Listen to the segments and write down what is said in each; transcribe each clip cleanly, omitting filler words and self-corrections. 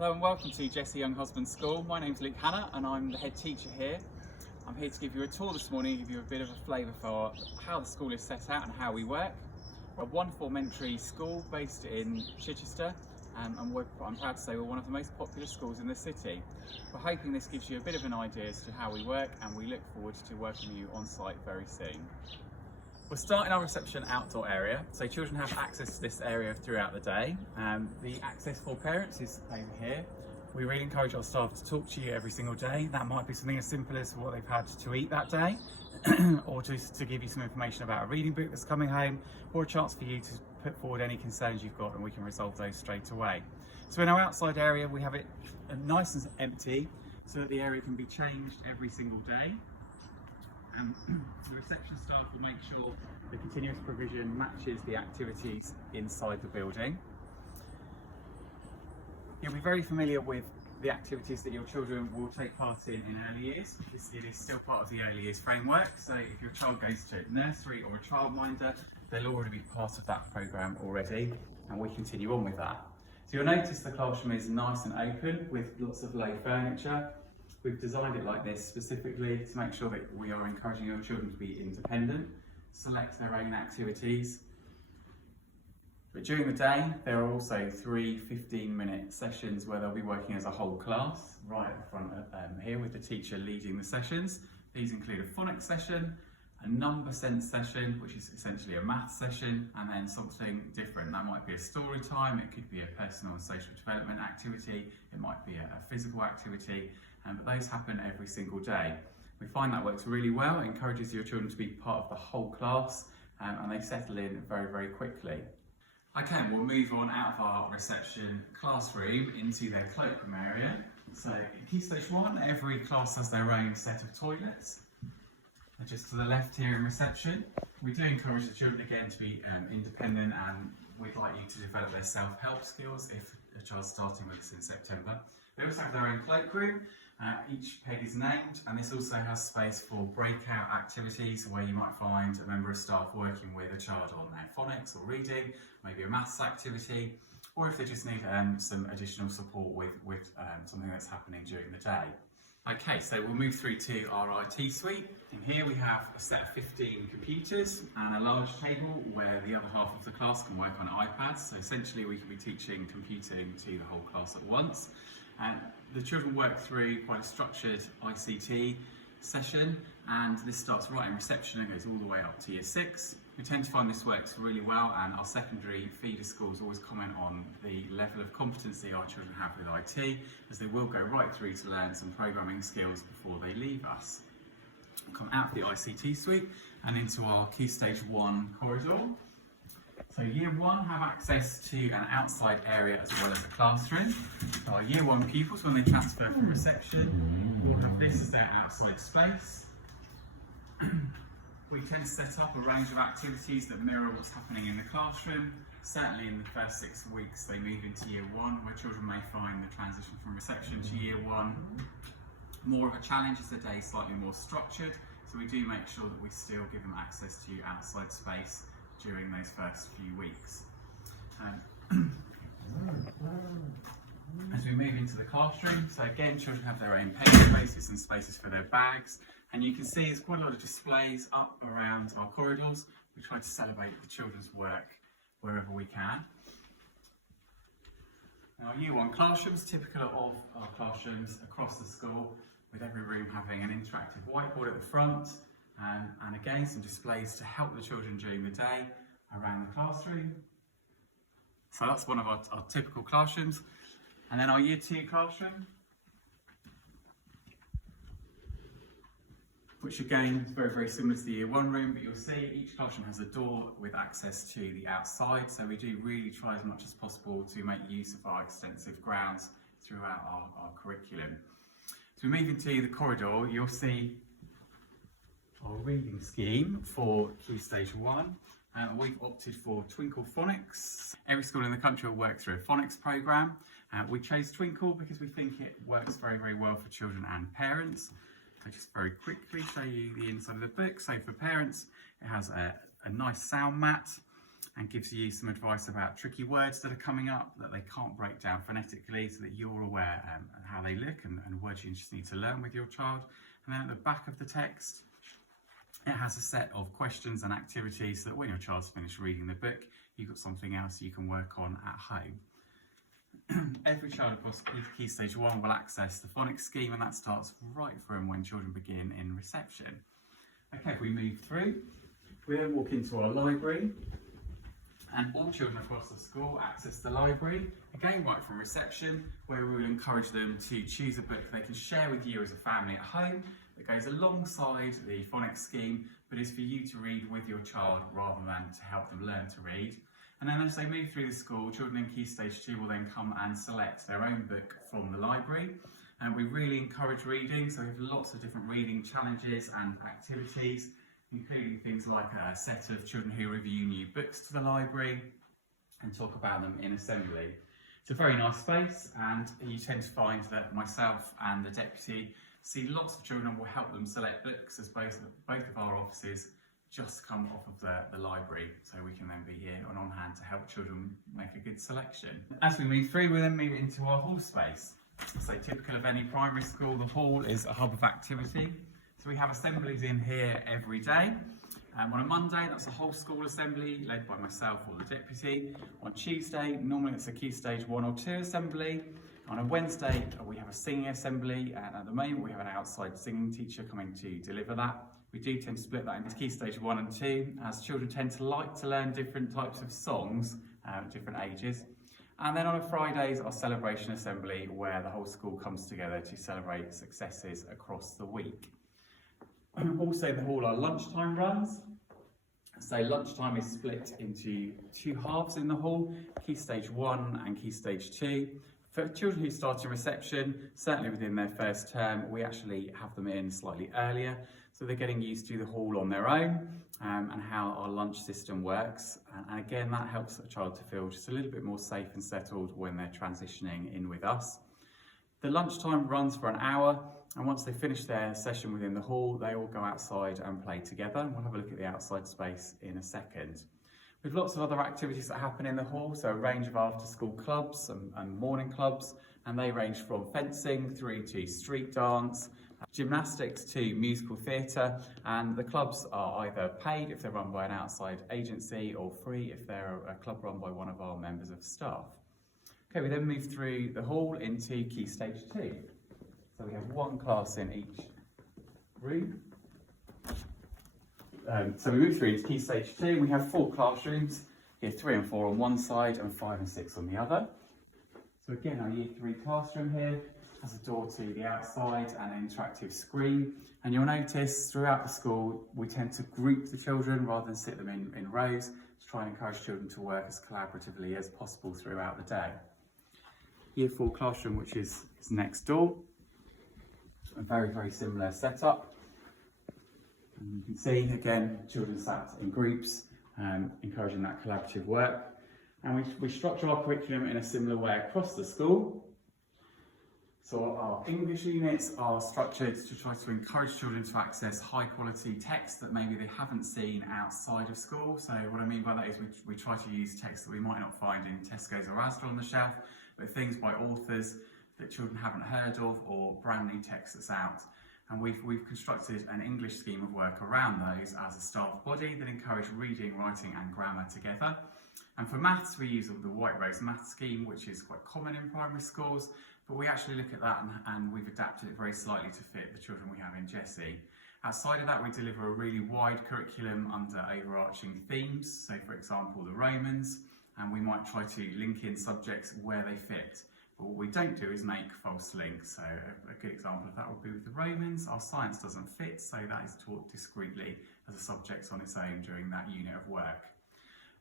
Hello and welcome to Jessie Younghusband School. My name's Luke Hannah and I'm the head teacher here. I'm here to give you a tour this morning, give you a bit of a flavour for how the school is set out and how we work. We're a wonderful elementary school based in Chichester and I'm proud to say we're one of the most popular schools in the city. We're hoping this gives you a bit of an idea as to how we work and we look forward to working with you on site very soon. We're starting our reception outdoor area, so children have access to this area throughout the day. The access for parents is over here. We really encourage our staff to talk to you every single day. That might be something as simple as what they've had to eat that day, or just to give you some information about a reading book that's coming home, or a chance for you to put forward any concerns you've got and we can resolve those straight away. So in our outside area we have it nice and empty so that the area can be changed every single day. And the reception staff will make sure the continuous provision matches the activities inside the building. You'll be very familiar with the activities that your children will take part in early years. It is still part of the early years framework, so if your child goes to nursery or a childminder, they'll already be part of that programme already, and we continue on with that. So you'll notice the classroom is nice and open with lots of low furniture. We've designed it like this specifically to make sure that we are encouraging your children to be independent, select their own activities. But during the day, there are also 3 15-minute sessions where they'll be working as a whole class, right at the front here with the teacher leading the sessions. These include a phonics session, a number sense session, which is essentially a math session, and then something different. That might be a story time, it could be a personal and social development activity, it might be a physical activity. But those happen every single day. We find that works really well. It encourages your children to be part of the whole class and they settle in very, very quickly. Okay, we'll move on out of our reception classroom into their cloakroom area. So in Key Stage 1, every class has their own set of toilets. Just to the left here in reception, we do encourage the children again to be independent, and we'd like you to develop their self-help skills if a child's starting with us in September. They also have their own cloakroom. Each peg is named, and this also has space for breakout activities where you might find a member of staff working with a child on their phonics or reading, maybe a maths activity, or if they just need some additional support with something that's happening during the day. Okay, so we'll move through to our IT suite. In here we have a set of 15 computers and a large table where the other half of the class can work on iPads. So essentially we can be teaching computing to the whole class at once. And the children work through quite a structured ICT session, and this starts right in reception and goes all the way up to year 6. We tend to find this works really well, and our secondary feeder schools always comment on the level of competency our children have with IT, as they will go right through to learn some programming skills before they leave us. We'll come out of the ICT suite and into our Key Stage 1 corridor. So Year 1 have access to an outside area as well as a classroom. So our Year 1 pupils, when they transfer from reception, will have this as their outside space. We tend to set up a range of activities that mirror what's happening in the classroom. Certainly in the first 6 weeks they move into Year 1, where children may find the transition from reception to Year 1 more of a challenge as the day is slightly more structured. So we do make sure that we still give them access to outside space during those first few weeks. As we move into the classroom, so again children have their own page spaces and spaces for their bags, and you can see there's quite a lot of displays up around our corridors. We try to celebrate the children's work wherever we can. Now, our Year 1 classrooms, typical of our classrooms across the school, with every room having an interactive whiteboard at the front, and again some displays to help the children during the day around the classroom. So that's one of our typical classrooms. And then our Year 2 classroom, which again is very, very similar to the Year 1 room, but you'll see each classroom has a door with access to the outside, so we do really try as much as possible to make use of our extensive grounds throughout our curriculum. So we move into the corridor, you'll see our reading scheme for Key Stage 1. We've opted for Twinkle Phonics. Every school in the country will work through a phonics programme. We chose Twinkle because we think it works very, very well for children and parents. I'll just very quickly show you the inside of the book. So for parents, it has a nice sound mat and gives you some advice about tricky words that are coming up that they can't break down phonetically, so that you're aware of how they look and words you just need to learn with your child. And then at the back of the text, it has a set of questions and activities so that when your child's finished reading the book, you've got something else you can work on at home. Every child across Key Stage 1 will access the phonics scheme, and that starts right from when children begin in reception. Okay, if we move through, we then walk into our library, and all children across the school access the library, again right from reception, where we will encourage them to choose a book they can share with you as a family at home that goes alongside the phonics scheme, but is for you to read with your child rather than to help them learn to read. And then as they move through the school, children in Key Stage 2 will then come and select their own book from the library. And we really encourage reading, so we have lots of different reading challenges and activities, including things like a set of children who review new books to the library and talk about them in assembly. It's a very nice space, and you tend to find that myself and the deputy see lots of children and will help them select books, as both of our offices just come off of the library, so we can then be here and on hand to help children make a good selection. As we move through, we then move into our hall space. So typical of any primary school, the hall is a hub of activity. So we have assemblies in here every day. On a Monday, that's a whole school assembly led by myself or the deputy. On Tuesday, normally it's a Key Stage 1 or 2 assembly. On a Wednesday, we have a singing assembly, and at the moment we have an outside singing teacher coming to deliver that. We do tend to split that into Key Stage 1 and 2, as children tend to like to learn different types of songs at different ages. And then on a Friday is our celebration assembly, where the whole school comes together to celebrate successes across the week. Also, the hall are lunchtime runs. So lunchtime is split into two halves in the hall, Key Stage 1 and Key Stage 2. For children who start in reception, certainly within their first term, we actually have them in slightly earlier, so they're getting used to the hall on their own and how our lunch system works. And again, that helps a child to feel just a little bit more safe and settled when they're transitioning in with us. The lunchtime runs for an hour, and once they finish their session within the hall, they all go outside and play together. We'll have a look at the outside space in a second. We have lots of other activities that happen in the hall, so a range of after-school clubs and morning clubs, and they range from fencing through to street dance, gymnastics to musical theatre, and the clubs are either paid if they're run by an outside agency or free if they're a club run by one of our members of staff. Okay, we then move through the hall into Key Stage 2. So we have one class in each room. So we move through into Key Stage 2. We have 4 classrooms, Year 3 and 4 on one side and 5 and 6 on the other. So again, our Year 3 classroom here has a door to the outside and an interactive screen. And you'll notice throughout the school, we tend to group the children rather than sit them in rows to try and encourage children to work as collaboratively as possible throughout the day. Year 4 classroom, which is next door. A very, very similar setup. And you can see, again, children sat in groups, encouraging that collaborative work. And we structure our curriculum in a similar way across the school. So our English units are structured to try to encourage children to access high quality text that maybe they haven't seen outside of school. So what I mean by that is we try to use text that we might not find in Tesco's or Asda on the shelf, but things by authors that children haven't heard of, or brand new text that's out. And we've constructed an English scheme of work around those as a staff body that encourage reading, writing and grammar together. And for maths, we use the White Rose math scheme, which is quite common in primary schools, but we actually look at that and we've adapted it very slightly to fit the children we have in Jessie. Outside of that, we deliver a really wide curriculum under overarching themes. So for example, the Romans, and we might try to link in subjects where they fit. But what we don't do is make false links. So a good example of that would be with the Romans. Our science doesn't fit, so that is taught discreetly as a subject on its own during that unit of work.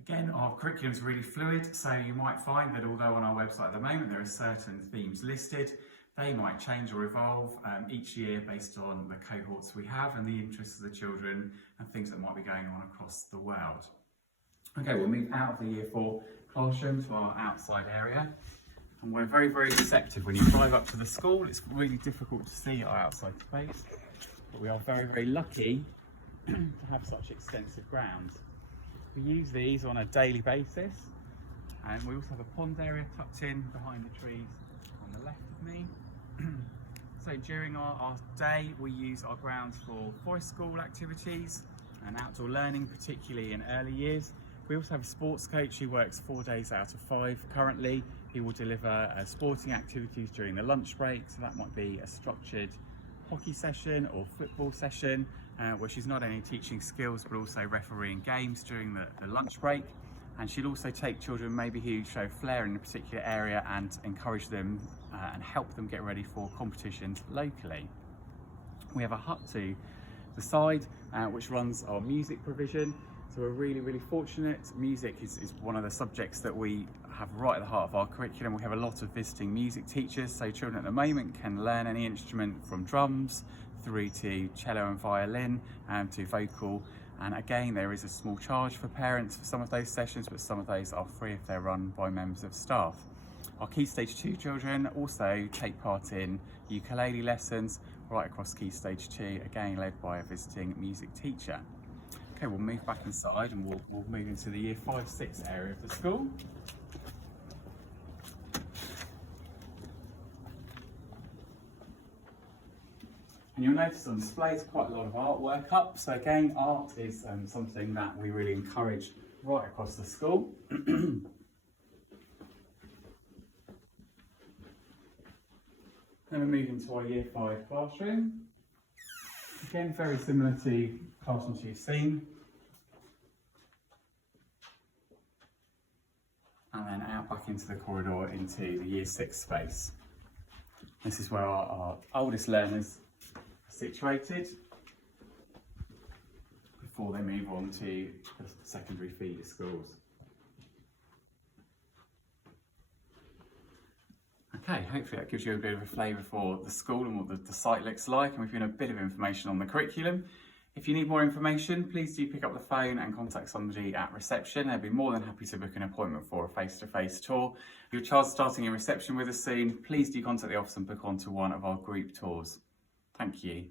Again, our curriculum is really fluid, so you might find that although on our website at the moment there are certain themes listed, they might change or evolve each year based on the cohorts we have and the interests of the children and things that might be going on across the world. Okay, we'll move out of the Year 4 classroom to our outside area. And we're very, very receptive. When you drive up to the school, it's really difficult to see our outside space, but we are very, very lucky to have such extensive grounds. We use these on a daily basis, and we also have a pond area tucked in behind the trees on the left of me. So during our day, we use our grounds for forest school activities and outdoor learning, particularly in early years. We also have a sports coach who works 4 days out of 5 currently. He will deliver sporting activities during the lunch break, so that might be a structured hockey session or football session, where she's not only teaching skills but also refereeing games during the lunch break. And she'll also take children maybe who show flair in a particular area and encourage them and help them get ready for competitions locally. We have a hut to the side which runs our music provision. So we're really fortunate. Music is one of the subjects that we have right at the heart of our curriculum. We have a lot of visiting music teachers, so children at the moment can learn any instrument from drums through to cello and violin to vocal. And again, there is a small charge for parents for some of those sessions, but some of those are free if they're run by members of staff. Our Key Stage 2 children also take part in ukulele lessons right across Key Stage 2, again led by a visiting music teacher. Okay, we'll move back inside and we'll move into the Year 5-6 area of the school. And you'll notice on display there's quite a lot of artwork up. So again, art is something that we really encourage right across the school. Then we move into our Year 5 classroom. Again, very similar to classrooms you've seen. And then out back into the corridor into the Year 6 space. This is where our oldest learners situated before they move on to the secondary feeder schools. Okay, hopefully that gives you a bit of a flavour for the school and what the site looks like, and we've given a bit of information on the curriculum. If you need more information, please do pick up the phone and contact somebody at reception. They'll be more than happy to book an appointment for a face-to-face tour. If your child's starting in reception with us soon, please do contact the office and book onto one of our group tours. Thank you.